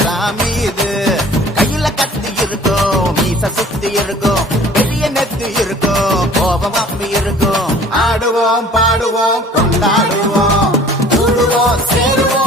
சாமி இது. கையில கத்தி இருக்கும், மீச சுத்தி இருக்கும், பெரிய நெத்து இருக்கும், கோபம் அப்பி இருக்கும். ஆடுவோம் பாடுவோம் கொண்டாடுவோம், கூடுவோம் சேருவோம்.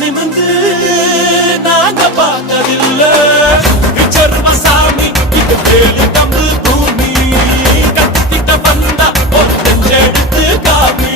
நிமிந்து நாங்க பார்த்ததில்லை சாமி இது வேலு கம்பு பூமி கத்திட்ட வந்தா ஒரு நெஞ்செடுத்து காமி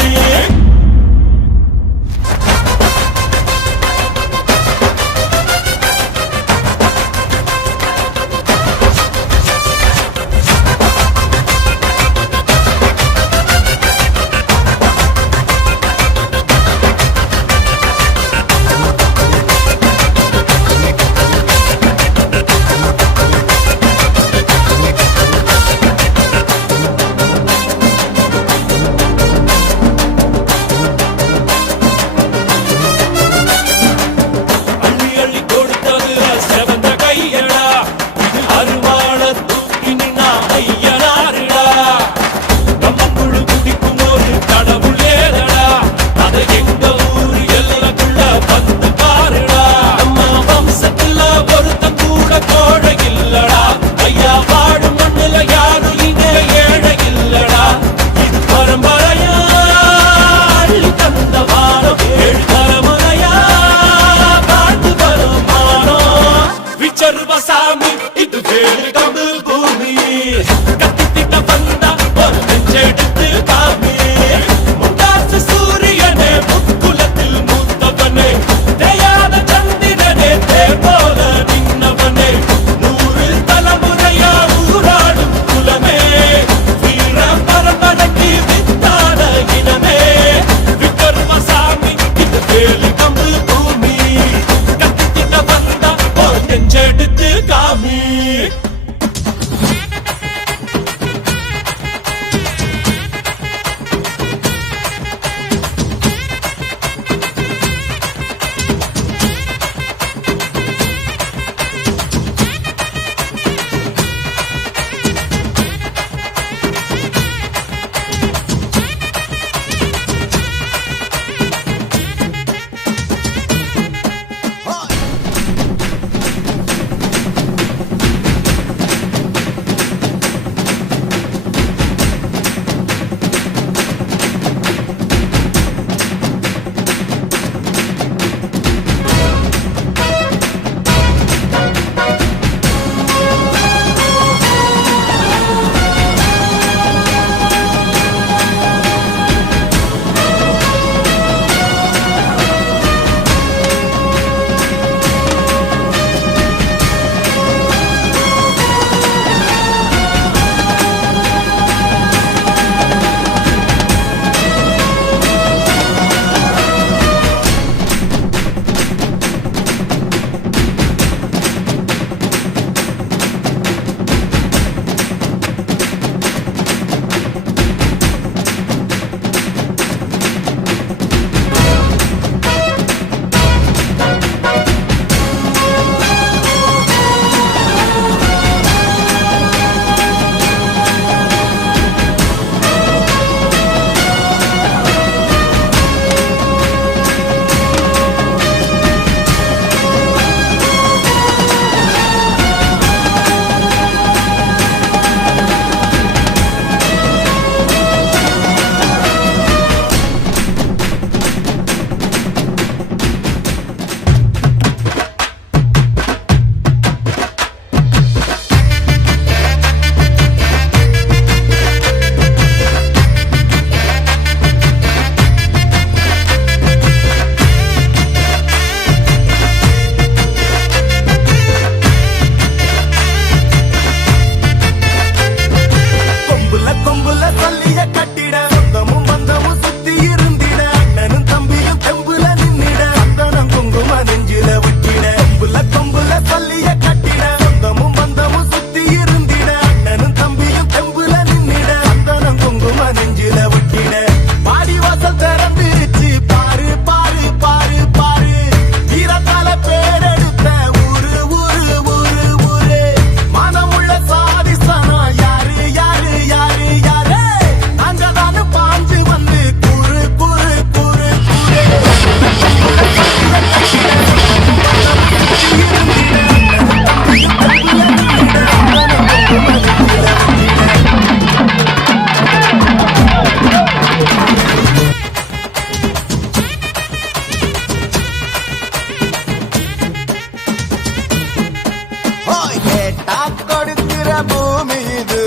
பூமி இது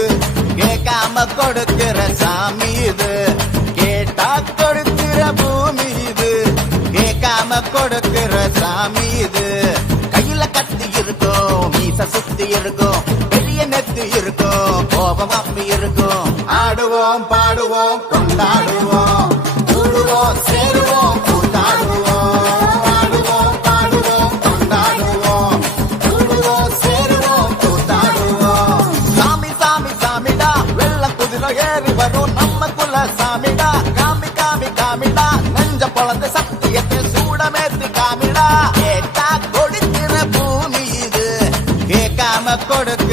கேட்காம கொடுக்கிற சாமி இது கேட்டா கொடுக்கிற பூமி இது கேட்காம கொடுக்கிற சாமி இது கையில கத்தி இருக்கும் மீச சுத்தி இருக்கும் பெரிய நெத்து இருக்கும் கோபம் அப்பி இருக்கும் ஆடுவோம் பாடுவோம் கொண்டாடுவோம் கூடுவோம் சேருவோம் கூத்தாடுவோம் ஆடுவோம் பாடுவோம் கொண்டாடுவோம் கூடுவோம் சேருவோம் கூத்தாடுவோம் சாமி சாமி சாமிடா வெள்ள குதிரை ஏறி வரும் நம்ம குல சாமிடா காமி காமி காமிடா நெஞ்ச பொழந்த சத்தியத்தை சூடமேத்தி காமிடா கேட்டா கொடுக்கிற பூமி இது கேட்காம கொடுக்கிற